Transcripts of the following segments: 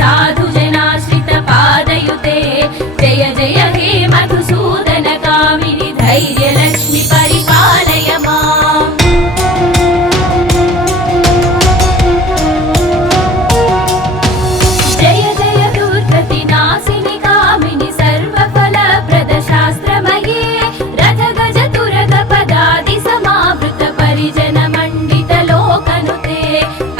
साधु जनाश्रित पादयुते जय जय हे मधुसूदन कामिनि धैर्य लक्ष्मि परिपालय माम् जय जय दुर्गति नासिनि कामिनि सर्वफलप्रद शास्त्रमये रथ गज तुरग पदादि समावृत परिजन मण्डित लोकनुते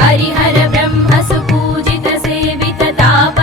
हरिहर ब्रह्म सुपूजित सेवित ताप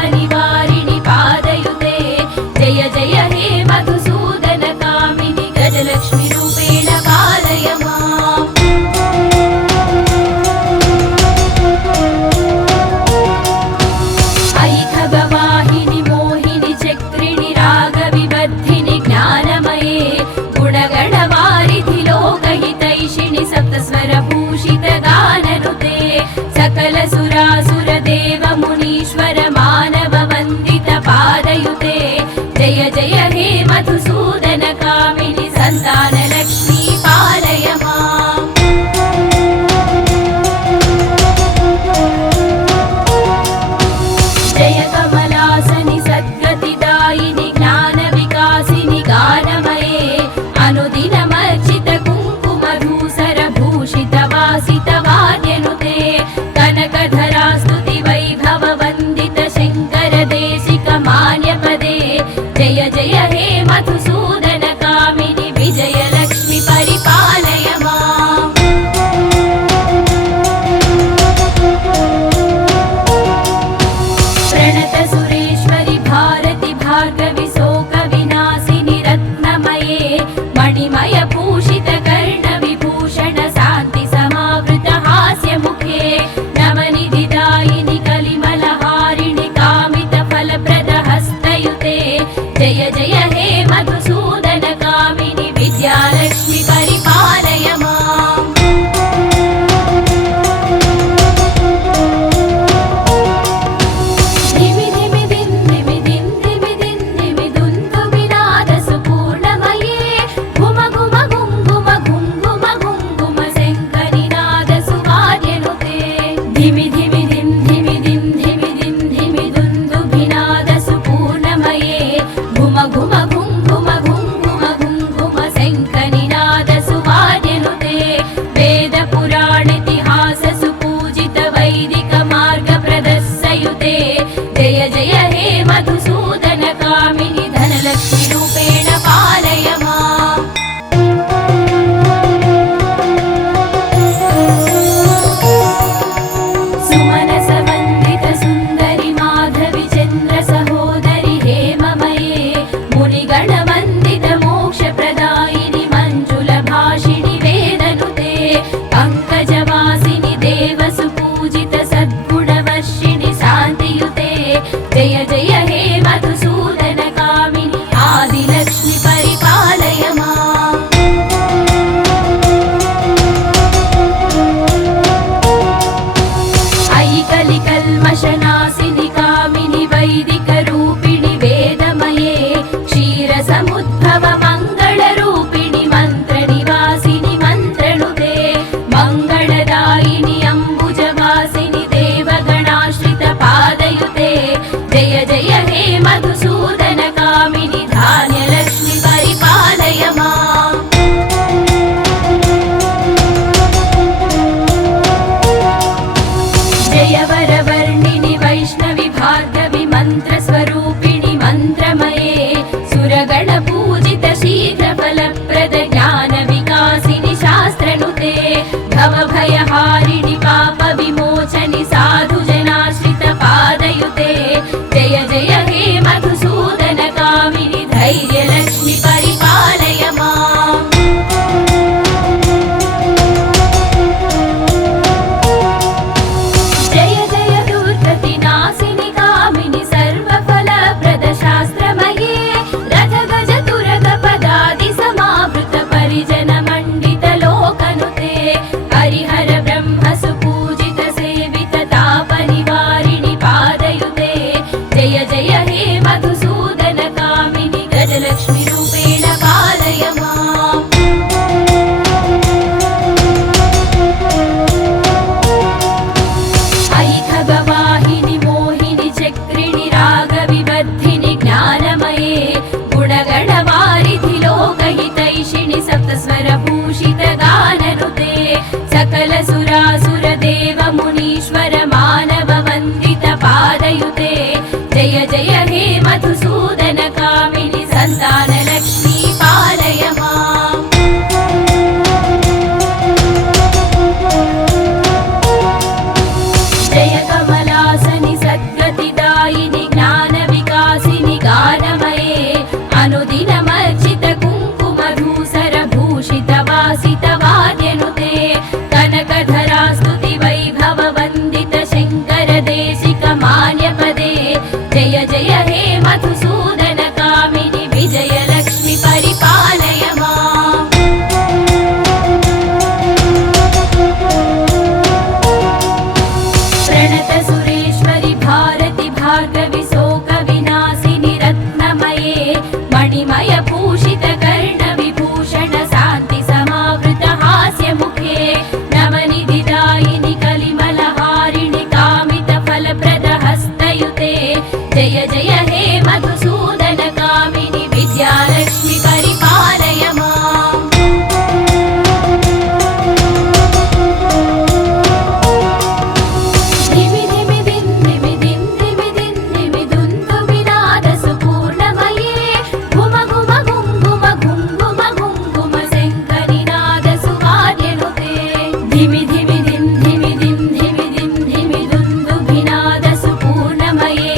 धिमि धिमि धिं धिमि धिं धिमि धिं धिमि दुन्दुभिनाद सुपूर्णमये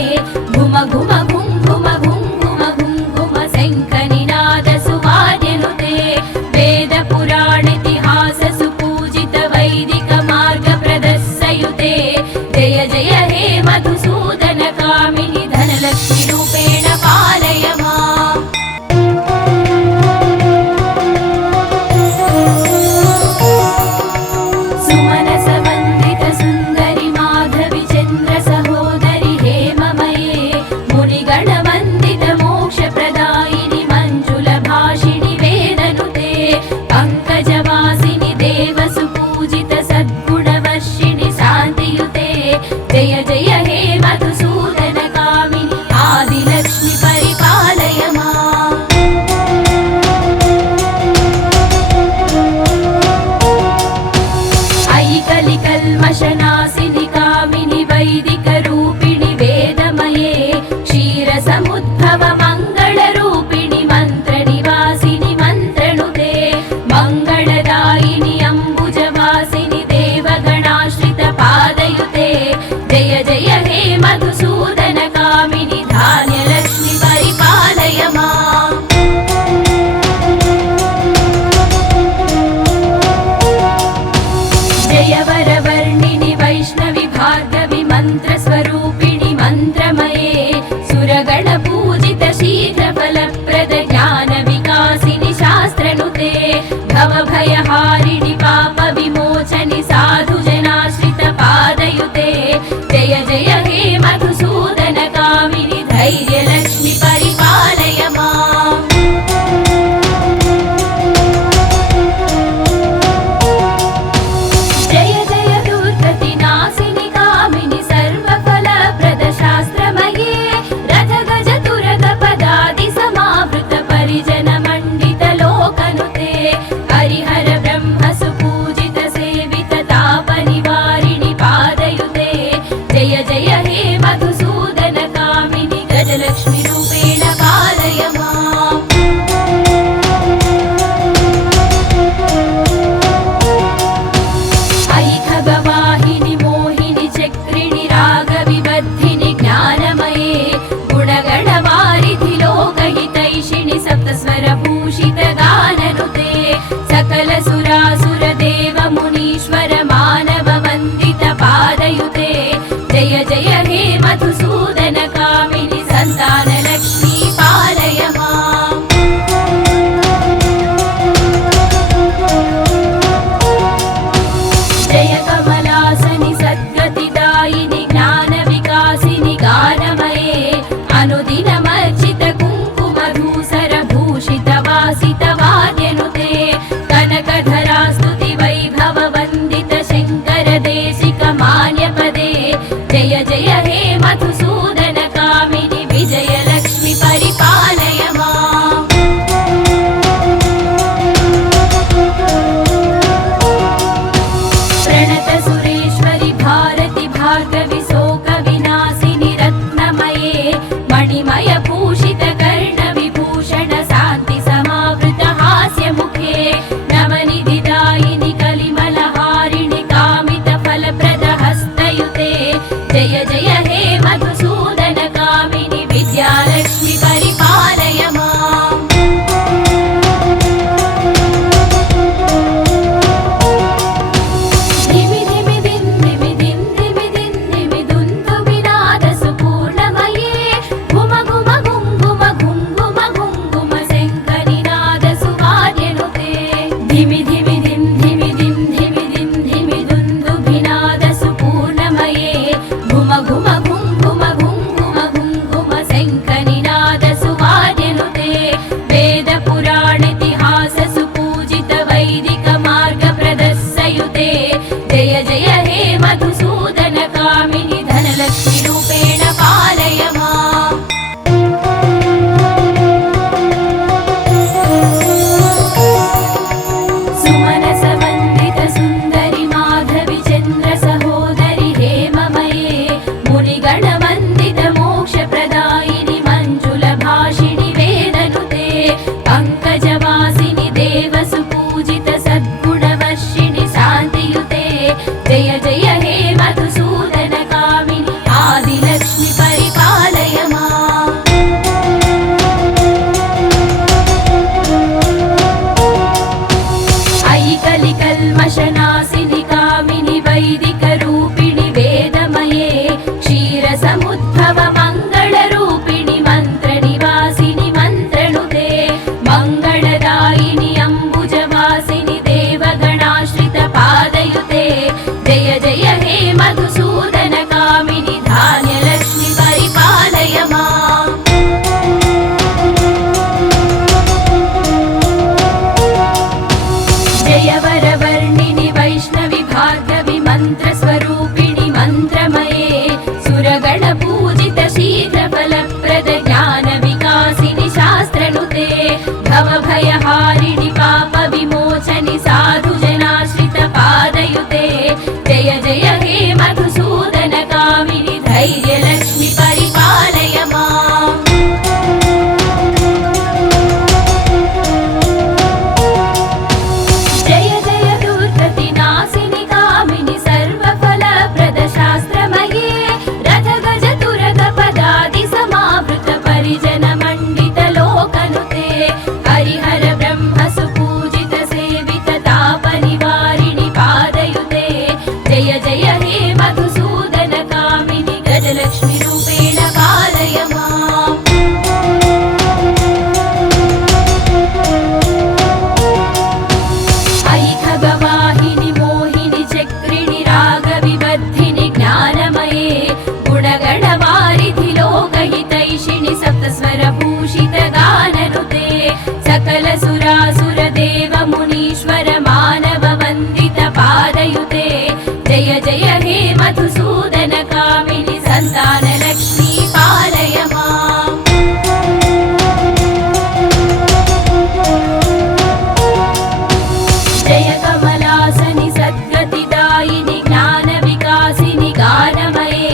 घुम घुम घुं घुम घुं घुम घुं घुम शङ्खनिनाद सुवाद्यनुते वेद पुराणेतिहास सुपूजित वैदिक मार्ग प्रदर्शयुते जय जय हे मधुसूदन कामिनि धनलक्ष्मी रूपेण पालय माम् कल्मषनाशिनि कामिनि वैदिकरूपिणि वेदमये क्षीरसमुद्भव मङ्गलरूपिणि मन्त्रनिवासिनि मन्त्रनुते मङ्गलदायिनि अम्बुजवासिनि देवगणाश्रितपादयुते जय जय हे मधुसूदन कामिनि धान्यलक्ष्मि परिपालय माम् जय वरवर्णिनि वैष्णवि भार्गवि मन्त्रस्वरूपिणि मन्त्रमये सुरगणपूजित शीघ्रफलप्रद ज्ञानविकासिनि शास्त्रनुते भवभयहारिणि पापविमोचनि साधुजनाश्रितपादयुते जय जय हे मधुसूदन कामिनि धैर्यलक्ष्मि परिपालय माम् जय जय दुर्गतिनाशिनि कामिनि सर्वफलप्रद शास्त्रमये रथगज तुरगपदादि समावृत परिजन मण्डित लोकनुते हरिहर ब्रह्म सुपूजित सेवित तापनिवारिणि पादयुते जय जय हे मधुसूदन कामिनि गजलक्ष्मि रूपेण पालय माम् अयि खगवाहिनि मोहिनि चक्रिणि रागविबद्धिनि ज्ञानमये गुणगणवारिधि लोकहितैषिणि सप्तस्वरभूषित गाननुते सकल सुरासुर देव मुनीश्वर मानव वन्दित पादयुते जय जय हे मधुसूदन कामिनि सन्तानलक्ष्मी पालय माम् जय कमलासनि सद्गतिदायिनि ज्ञानविकासिनि गानमये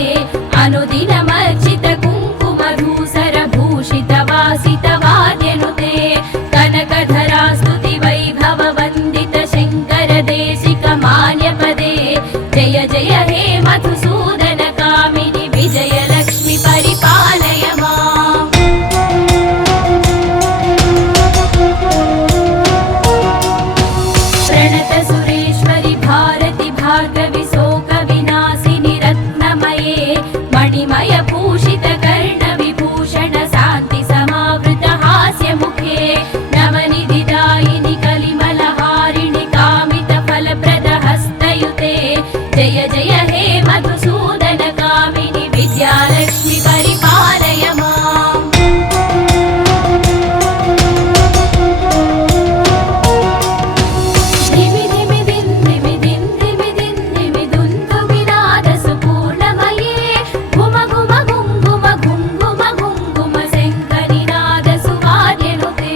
अनुदिनमर्चित कुङ्कुमधूसर भूषित वासित वाद्यनुते कनकधरा स्तुति वैभव वन्दित शङ्कर देशिक मान्यपदे जय जय हे मधुसूदन कामिनि विजयलक्ष्मि परिपालय माम् प्रणत सुरेश्वरि भारति भार्गवि शोकविनाशिनि रत्नमये मणिमय भूषित कर्णविभूषण शान्ति समावृत हास्यमुखे नवनिधिदायिनि कलिमलहारिणि कामित फलप्रद हस्तयुते जय जय हे मधुसूदन कामिनि विद्यालक्ष्मि परिपालय माम् धिमि धिमि दिन् धिमि दिन् धिमि दिन् धिमि दुन्दुभिनाद सुपूर्णमये घुम घुम घुं घुम घुं घुम घुं घुम शङ्खनिनाद सुवाद्यनुते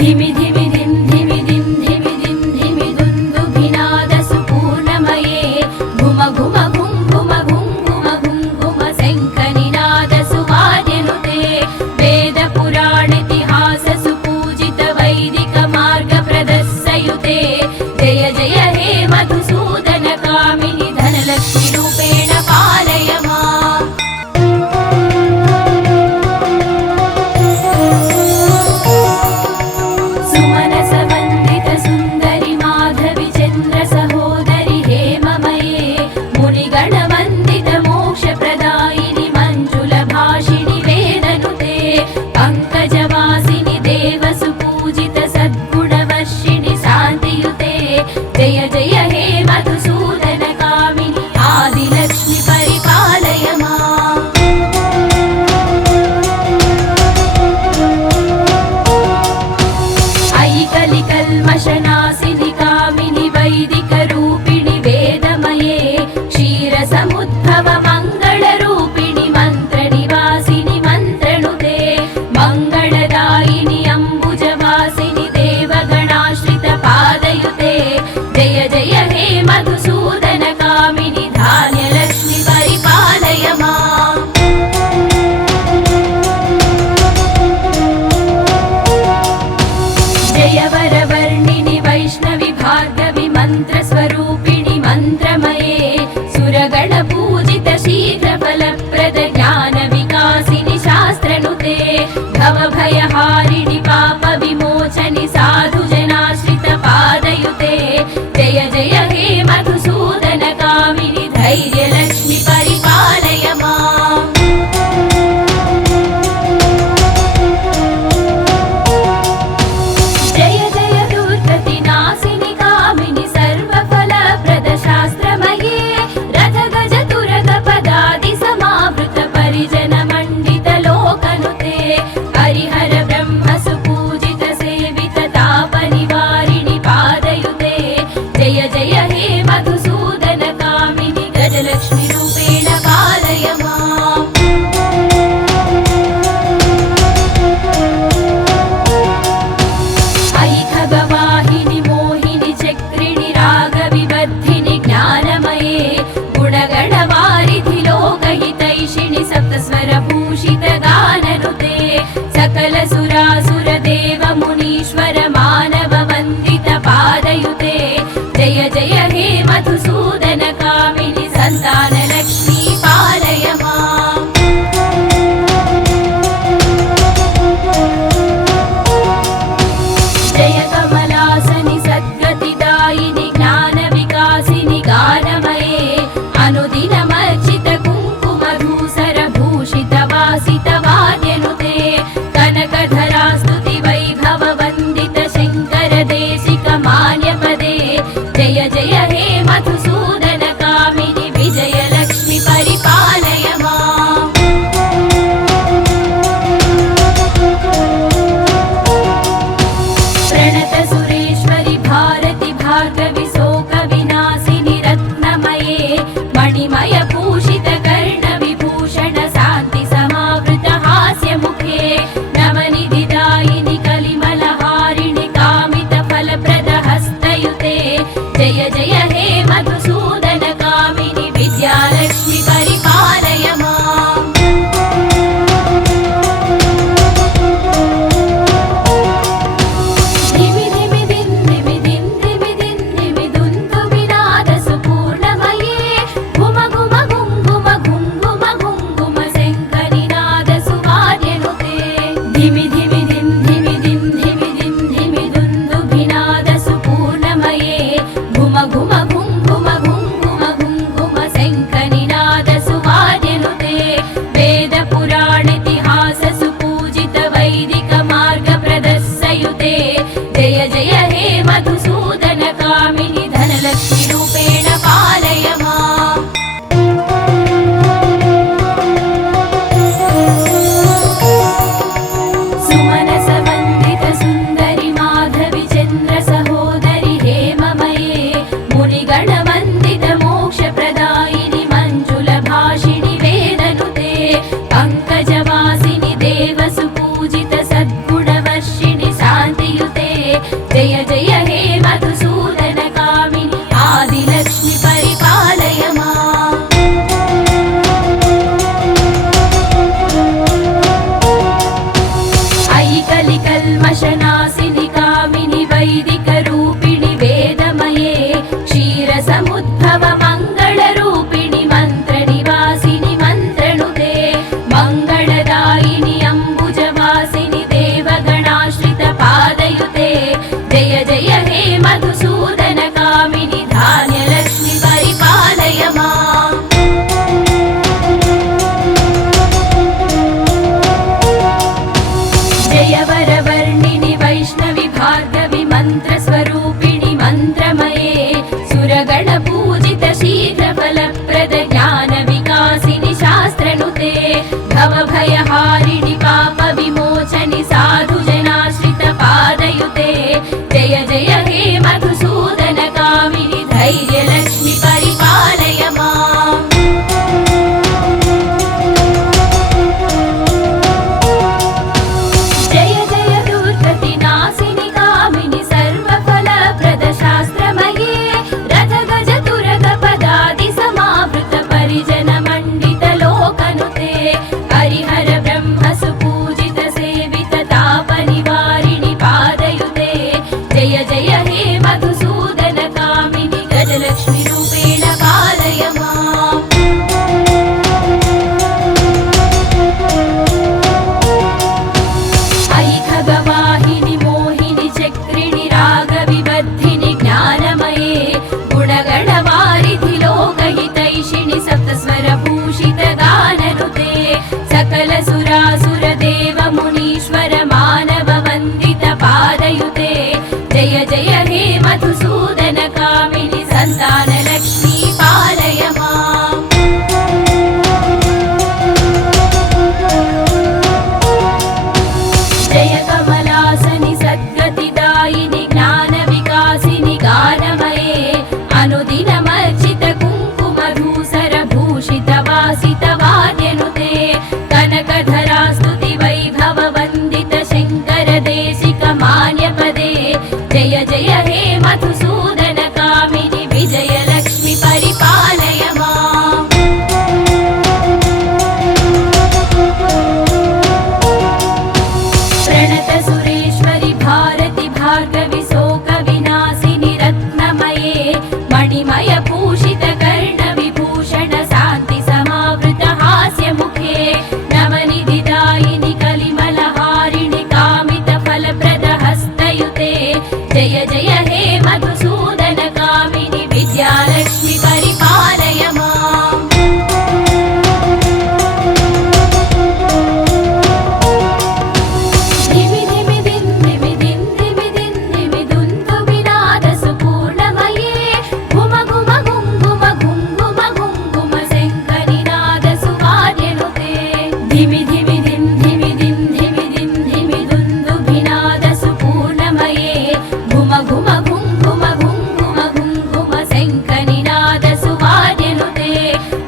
धिमि धिमि दिन् धिमि दिन् धिमि दिन् धिमि दुन्दुभिनाद सुपूर्णमये घुम घुम घुं घुम घुं घुम घुं घुम शङ्खनिनाद सुवाद्यनुते वेद पुराणेतिहास सुपूजित वैदिक मार्ग प्रदर्शयुते जय जय हे मधुसूदन कामिनि धनलक्ष्मि रूपेण पालय माम् सुमनस वन्दित सुन्दरि माधवि चन्द्र सहोदरि हेममये मुनिगण वन्दित मोक्षप्रदायिनि मञ्जुलभाषिणि वेदनुते पङ्कजवासिनि देव सुपूजित सद्गुणवर्षिणि शान्तियुते जय जय हे मधुसूदन कामिनि आदिलक्ष्मि परिपालय माम् अयि कलिकल्मषनाशिनि कामिनि वैदिकरूपिणि वेदमये क्षीरसमुद्भव मङ्गलरूपिणि मन्त्रनिवासिनि मन्त्रनुते मङ्गलदायिनि अम्बुजवासिनि देवगणाश्रितपादयुते जय जय हे मधुसूदन कामिनि धान्यलक्ष्मि परिपालय माम् जय वरवर्णिनि वैष्णवि भार्गवि मन्त्रस्वरूपिणि मन्त्रमये सुरगणपूजित शीघ्रफलप्रद ज्ञानविकासिनि शास्त्रनुते भवभयहारिणि पापविमोचनि साधुजनाश्रितपादयुते जय जय हे ज्ञानमये गुणगणवारिधि लोकहितैषिणि सप्तस्वरभूषितगाननुते सकलसुरासुरदेव मुनीश्वर मानव वन्दित पादयुते जय जय हे मधुसूदन कामिनि सन्तानलक्ष्मी पालय माम् जय कमलासनि सद्गतिदायिनि ज्ञानविकासिनि गानमये अनुदिनमर्चित कुङ्कुमधूसर भूषित वासित वाद्यनुते कनकधरा स्तुति वैभव वन्दित शङ्कर देशिक मान्यपदे जय जय हे मधुसूदन कामिनि विजयलक्ष्मि परिपालय माम् प्रणत सुरेश्वरि भारति भार्गवि शोक विनाशिनि रत्नमये मणिमय भूषित कर्ण विभूषण शान्ति समावृत हास्य मुखे नवनिधिदायिनि कलिमलहारिणि कामित फलप्रद हस्तयुते जय जय हे मधुसूदन कामिनि विद्यालक्ष्मि परिपालय माम् धिमि धिमि दिन धिमि दिन धिमि दिन धिमि दुन्दु विनाद सुपूर्णमये घुम घुम घुं घुम घुं घुम घुं घुम शङ्करिनाद सुवाद्यनुते धिमि धिमि दिन धिमि दिन धिमि दिन धिमि दुन्दु विनाद सुपूर्णमये घुम घुम घुं घुम घुं धान्यलक्ष्मि परिपालय माम् धिमि धिमि दिन् धिमि दिन् धिमि दिन् धिमि दुन्दुभिनादसुपूर्णमये घुम घुम घुङ्घुम घुङ्घुम घुङ्घुम शङ्करिनादसुवाद्यनुते धिमि धिमि दिन् धिमि दिन् धिमि दिन् धिमि दुन्दुभिनादसुपूर्णमये घुम घुम घुङ्घुम घुङ्घुम घुङ्घुम शङ्खनिनादसुवाद्यनुते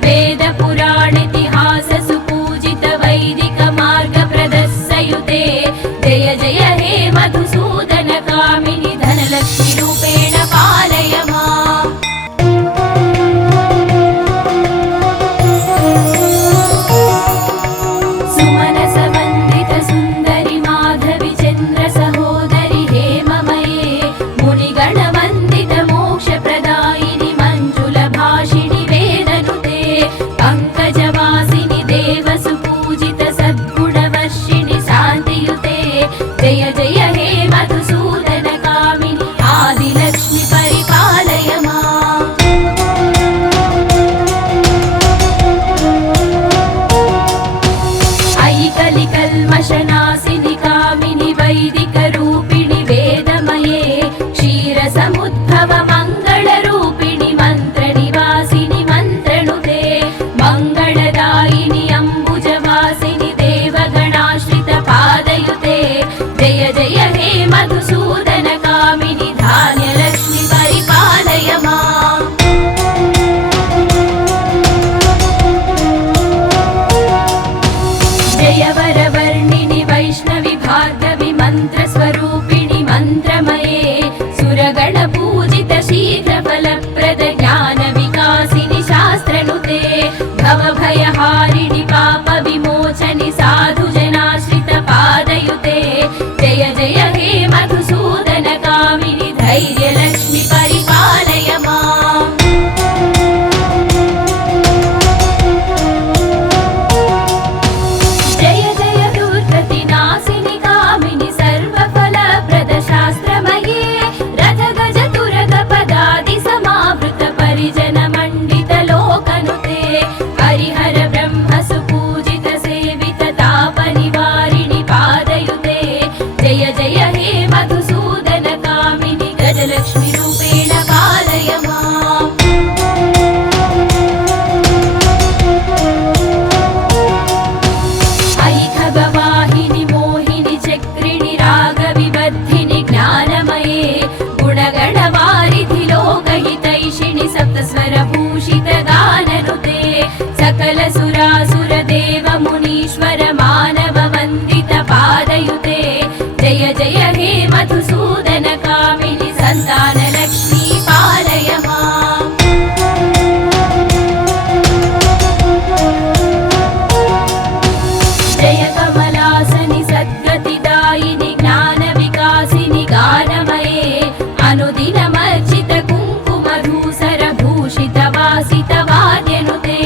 वेदपुराणेतिहाससुपूजित वैदिकमार्गप्रदस्सयुते जय जय हे मधुसूदन कामिनि धनलक्ष्मि रूपेण पालय माम् सुमनसवन्दित सुन्दरि माधवि चन्द्र सहोदरि हेममये मुनिगणवन्दित मोक्षप्रदायिनि मञ्जुलभाषिणि वेदनुते पङ्कजवासिनि देवसुपूजित सद्गुणवर्षिणि शान्तियुते जय जय हे मधुसूदन कामिनि आदिलक्ष्मि परिपालय माम् अयि कलिकल्मषनाशिनि कामिनि वैदिकरूपिणि वेदमये क्षीरसमुद्भव मङ्गलरूपिणि मन्त्रनिवासिनि मन्त्रनुते मङ्गलदायिनि अम्बुजवासिनि देवगणाश्रित पादयुते जय जय हे मधुसूदन कामिनि धान्यलक्ष्मि परिपालय माम् जय वरवर्णिनि वैष्णवि भार्गवि मन्त्रस्वरूपिणि मन्त्रमये सुरगणपूजित शीघ्रफलप्रद ज्ञानविकासिनि शास्त्रनुते भवभयहारिणि पापविमोचनि साधुजनाश्रित पादयुते जय जय हे मधुसूदन कामिनि धैर्यलक्ष्मि परिपालय माम् जय जय दुर्गतिनाशिनि कामिनि सर्वफलप्रद शास्त्रमये रथगज तुरगपदादि समावृत परिजन मण्डित लोकनुते हरिहर ब्रह्म सुपूजित सेवित तापनिवारिणि पादयुते जय जय हे मधुसूदन कामिनि गजलक्ष्मि रूपेण पालय माम् अयि खगवाहिनि मोहिनि चक्रिणि रागविबद्धिनि ज्ञानमये गुणगणवारिधि लोकहितैषिणि सप्तस्वरभूषित गाननुते सकल सुरासुर देव मुनीश्वर मानव वन्दित पादयुते जय जय हे मधुसूदन कामिनि सन्तानलक्ष्मी पालय माम् जय कमलासनि सद्गतिदायिनि ज्ञानविकासिनि गानमये अनुदिनमर्चित कुङ्कुमधूसर भूषित वासित वाद्यनुते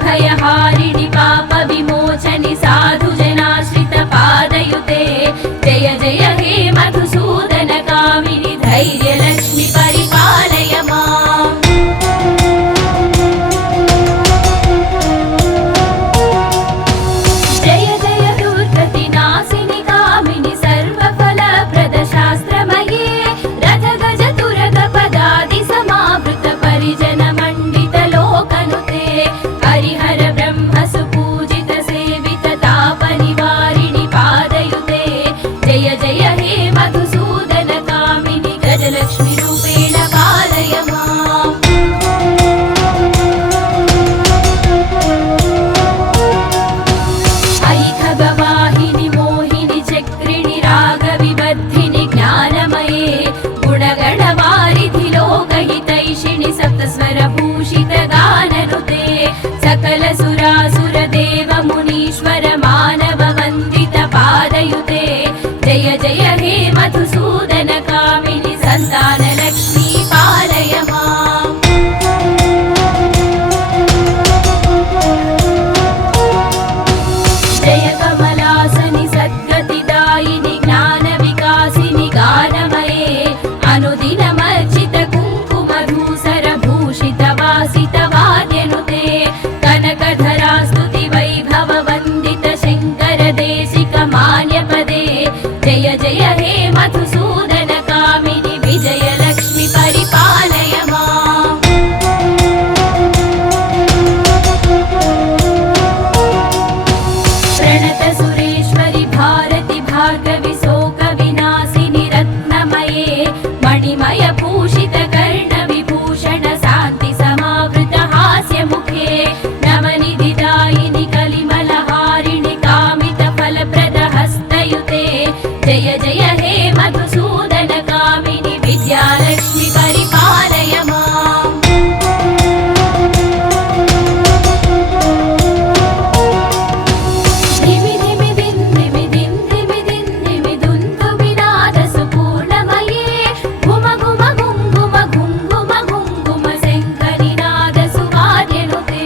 भवभयहारिणि पापविमोचनि साधुजनाश्रितपादयुते जय जय हे मधुसूदनकामिनि धैर्यलक्ष्मि परिपालय माम् जय जय दुर्गतिनाशिनि कामिनि सर्वफलप्रदशास्त्रमये रथगजतुरगपदादि समावृत परिजनमण्डितलोकनुते हरिहर ब्रह्म सुपूजित सेवित तापनिवारिणि पादयुते जय जय हे मधुसूदनकामिनि गजलक्ष्मि रूपेण पालय माम् अयि खगवाहिनि मोहिनि चक्रिणि रागविबद्धिनि ज्ञानमये गुणगणवारिधि लोकहितैषिणि सप्तस्वरभूषित गाननुते सकल सुरासुर देव मुनीश्वर मानव वन्दित पादयुते जय जय हे मधुसूदनकामिनि सन्तानलक्ष्मी पालय माम् जय कमलासनि सद्गतिदायिनि ज्ञानविकासिनि गानमये अनुदिनमर्चित कुङ्कुमधूसरभूषित वासित वाद्यनुते कनकधरा स्तुति वैभव वन्दित शङ्कर देशिक मान्यपदे जय जय हे मधुसूदनकामिनि विजयलक्ष्मि परिपालय माम् प्रणत सुरेश्वरि भारति भार्गवि शोकविनाशिनि रत्नमये मणिमय भूषित कर्णविभूषण शान्ति समावृत हास्यमुखे नवनिधिदायिनि कलिमलहारिणि कामित फलप्रद हस्तयुते जय जय हे मधुसूदनकामिनि विद्यालक्ष्मि परिपालय माम् धिमि धिमि दिन् धिमि दिन् धिमि दिन् धिमि दुन्दुभिनाद सुपूर्णमये घुम घुम घुङ्घुम घुङ्घुम घुङ्घुम शङ्खनिनाद सुवाद्यनुते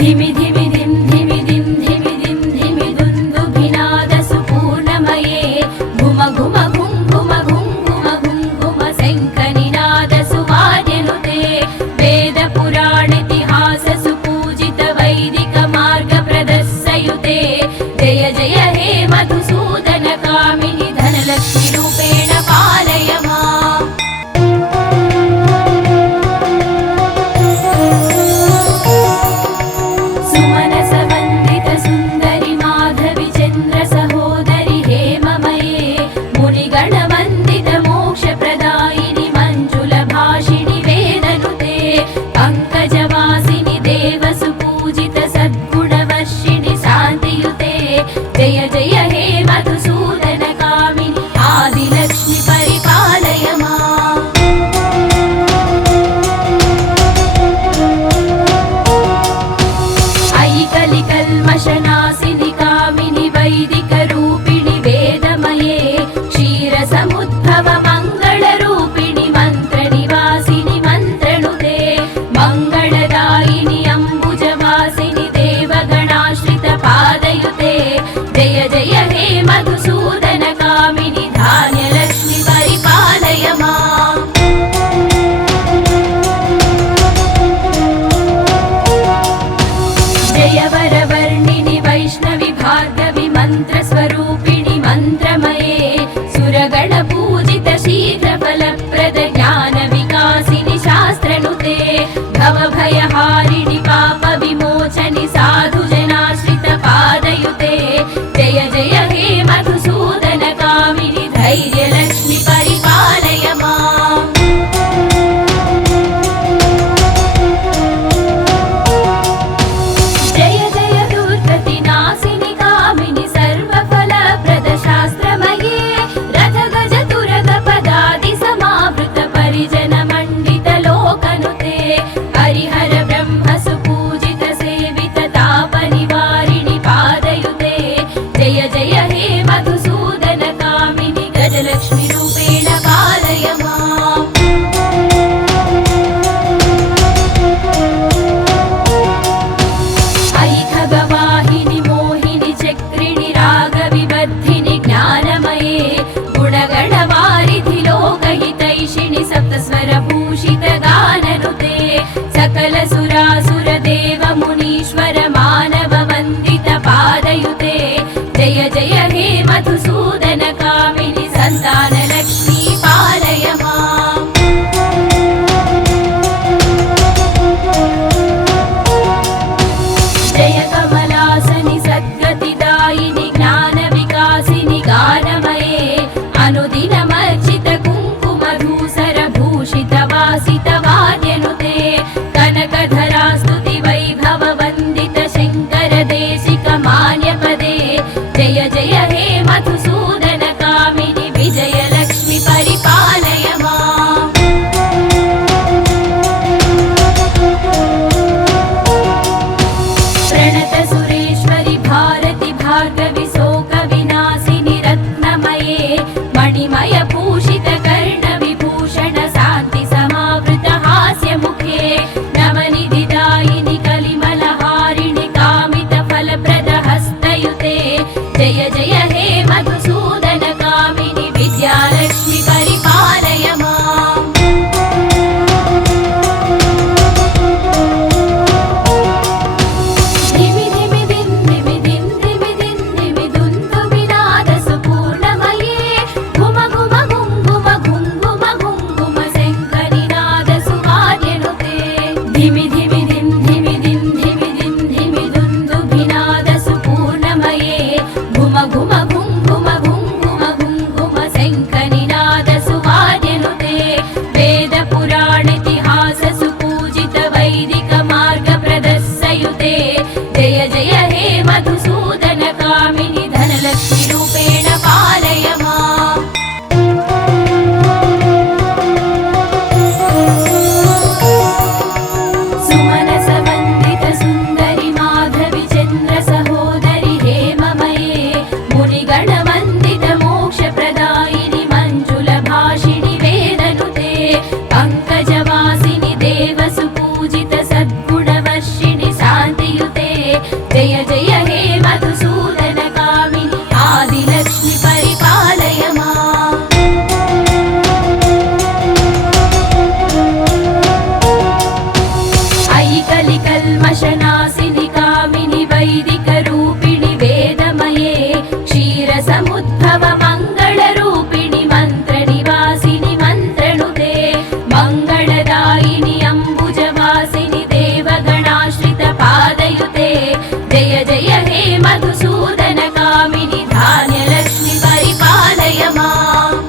धिमि धिमि दिन् धिमि दिन् धिमि दिन् धिमि दुन्दुभिनाद सुपूर्णमये घुम घुम घुङ्घुम घुङ्घुम घुङ्घुम शङ्खनिनाद सुवाद्यनुते वेद पुराणेतिहास सुपूजित वैदिक मार्ग प्रदर्शयुते जय जय हे मधुसूदनकामिनि धनलक्ष्मि रूपेण पालय माम् सुमनसवन्दित सुन्दरि माधवि चन्द्र सहोदरि हेममये मुनिगणवन्दित मोक्षप्रदायिनि मञ्जुलभाषिणि वेदनुते पङ्कजवासिनि देव सुपूजित सद्गुणवर्षिणि शान्तियुते जय जय हे मधुसूदनकामिनि आदिलक्ष्मि परिपालय माम् अयि कलिकल्मषनाशिनि कामिनि वैदिकरूपिणि वेदमये क्षीरसमुद्भव मङ्गलरूपिणि मन्त्रनिवासिनि मन्त्रनुते मङ्गलदायिनि अम्बुजवासिनि देवगणाश्रित पादयुते जय जय हे मधुसूदनकामिनि धान्यलक्ष्मि परिपालय माम् जय वरवर्णिनि वैष्णवि भार्गवि मन्त्रस्वरूपिणि मन्त्रमये सुरगणपूजित शीघ्रफलप्रद ज्ञानविकासिनि शास्त्रनुते भवभयहारिणि पापविमोचनि साधुजनाश्रित पादयुते जय जय हे मधुसूदनकामिनि धैर्यलक्ष्मि परिपालय माम् जय जय दुर्गतिनाशिनि कामिनि सर्वफलप्रदशास्त्रमये रथगजतुरगपदादि समावृत परिजनमण्डितलोकनुते हरिहर ब्रह्म सुपूजित सेवित ता मानव वन्दित पादयुते जय जय हे मधुसूदन कामिनि सन्तान लक्ष्मी पालय माम् जय कमलासनि सद्गतिदायिनि ज्ञान विकासिनि गानमये अनुदिनमर्चित कुङ्कुमधूसर भूषित वासित वाद्यनुते कनकधरा स्तुति वैभव वन्दित शङ्कर देशिक मान्यपदे जय जय हे मधुसूदन कामिनि विजय लक्ष्मी परिपालय माम् प्रणत सुरेश्वरि भारति भार्गवि शोक विनाशिनि रत्नमये मणिमय भूषित कर्ण विभूषण शान्ति समावृत हास्य मुखे नवनिधिदायिनि कलिमलहारिणि कामित फलप्रद हस्तयुते जय जय हे मधुसूदन कामिनि विद्यालक्ष्मी परिपालय माम् धिमि धिमि दिन् धिमि दिन् धिमि दिन् धिमि दुन्दुभिनाद सुपूर्णमये घुम घुम घुङ्घुम घुङ्घुम घुङ्घुम शङ्करिनाद सुवाद्यनुते धिमि धिमि दिन् धिमि दिन् धिमि दिन् धिमि दुन्दुभिनाद सुपूर्णमये घुम घुम घुङ्घुम घुङ्घुम घुङ्घुम शङ्खनिनाद सुवाद्यनुते वेद पुराण इतिहास सुपूजित वैदिक मार्ग प्रदर्शयुते जय जय हे मधुसूदन कामिनि धनलक्ष्मी रूपेण पालय माम् सुमनस वन्दित सुन्दरि माधवि चन्द्र सहोदरि हेममये मुनिगण वन्दित मोक्षप्रदायिनि मञ्जुल भाषिणि वेदनुते पङ्कजवासिनि देव सुपूजित सद्गुणवर्षिणि शान्तियुते जय जय हे मधुसूदन कामिनि आदिलक्ष्मी परिपालय माम् अयि कलिकल्मषनाशिनि कामिनि वैदिक रूपिणि वेदमये क्षीरसमुद्भव मङ्गलरूपिणि मन्त्रनिवासिनि मन्त्रनुते मङ्गलदायिनि अम्बुजवासिनि देवगणाश्रित पादयुते जय जय हे मधुसूदन कामिनि धान्यलक्ष्मी परिपालय माम्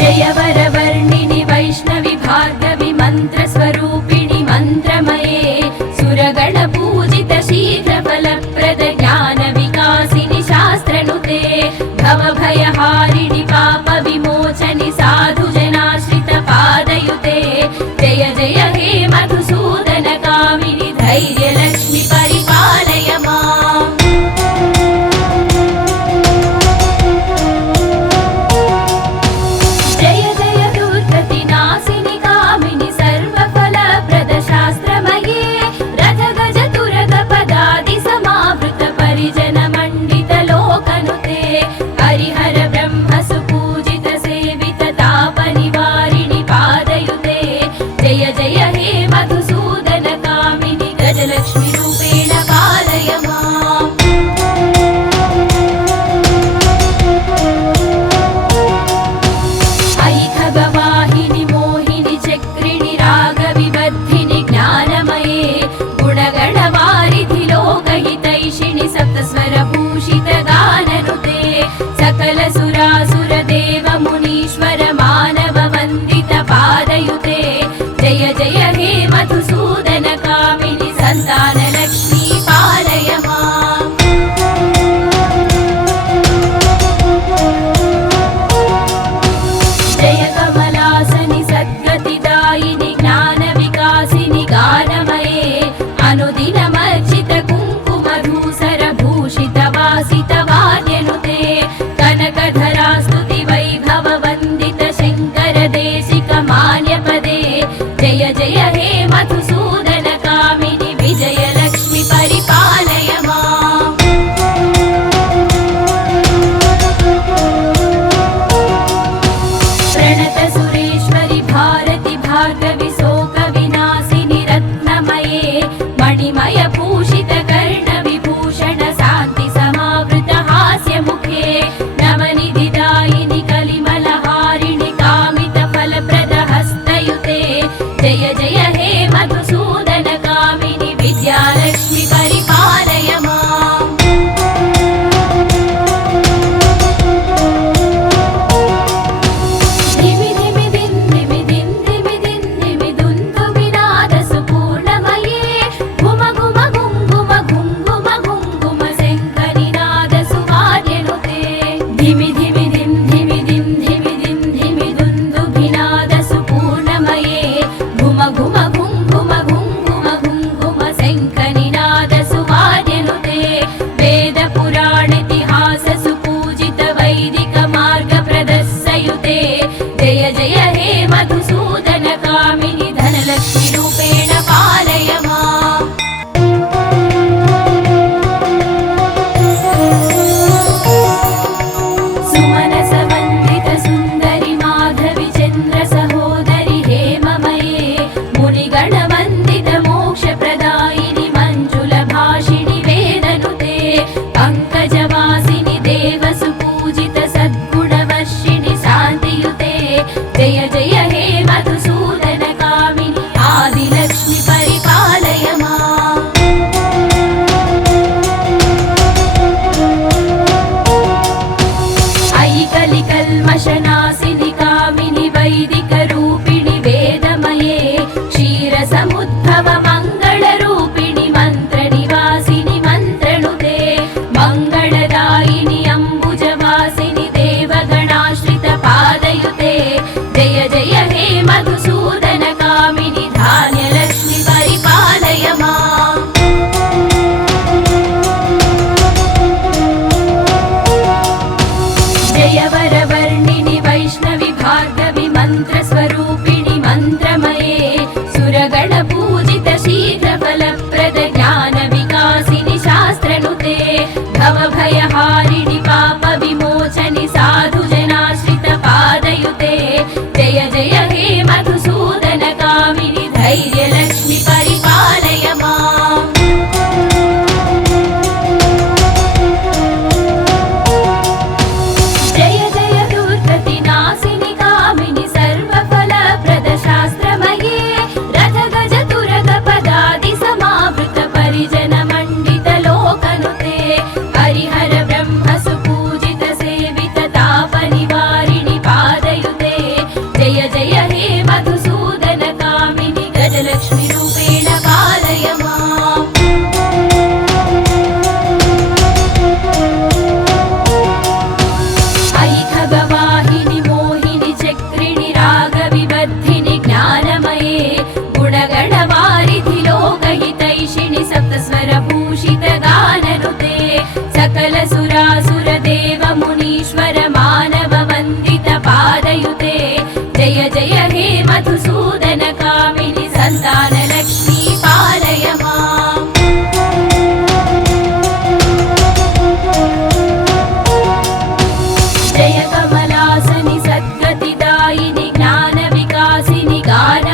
जय वरवर्णिनि वैष्णवि भार्गवि मन्त्रस्वरूपिणि मन्त्रमये सुरगण पूजित शीघ्र फलप्रद ज्ञान विकासिनि शास्त्रनुते भवभयहारिणि पाप विमोचनि साधु जनाश्रित पादयुते जय जय हे मधुसूदन कामिनि धैर्यलक्ष्मी परिपालय माम् जय जय दुर्गतिनाशिनि कामिनि सर्वफलप्रद शास्त्रमये रथ गज तुरग पदादि समावृत परिजन मण्डित लोकनुते हरिहर ब्रह्म सुपूजित सेवित ताप निवारिणि पादयुते जय जय हे मधुसूदन कामिनि गजलक्ष्मी रूपेण पालय माम् अयि खगवाहिनि मोहिनि चक्रिणि रागविवर्धिनि ज्ञानमये गुणगणवारिधि लोकहितैषिणि सप्तस्वरभूषित गाननुते सकल सुरासुर देव मुनीश्वर मानव वन्दित पादयुते जय जय हे मधुसूदन कामिनि सन्तान लक्ष्मी पालय माम् जय कमलासनि सद्गतिदायिनि ज्ञान विकासिनि गानमये अनुदिनमर्चित कुङ्कुमधूसर भूषित वासित वाद्यनुते कनकधरा स्तुति वैभव वन्दित शङ्कर देशिक मान्यपदे जय जय हे मधुसूदन ज्ञानमये गुणगणवारिधि लोकहितैषिणि सप्तस्वरभूषित गाननुते सकल सुरासुर देव मुनीश्वर मानव वन्दित पादयुते जय जय हे मधुसूदन कामिनि सन्तान लक्ष्मी पालय माम् जय कमलासनि सद्गतिदायिनि ज्ञान विकासिनि गान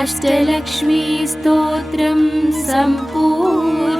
अष्टलक्ष्मी स्तोत्रं सम्पूर्णम्।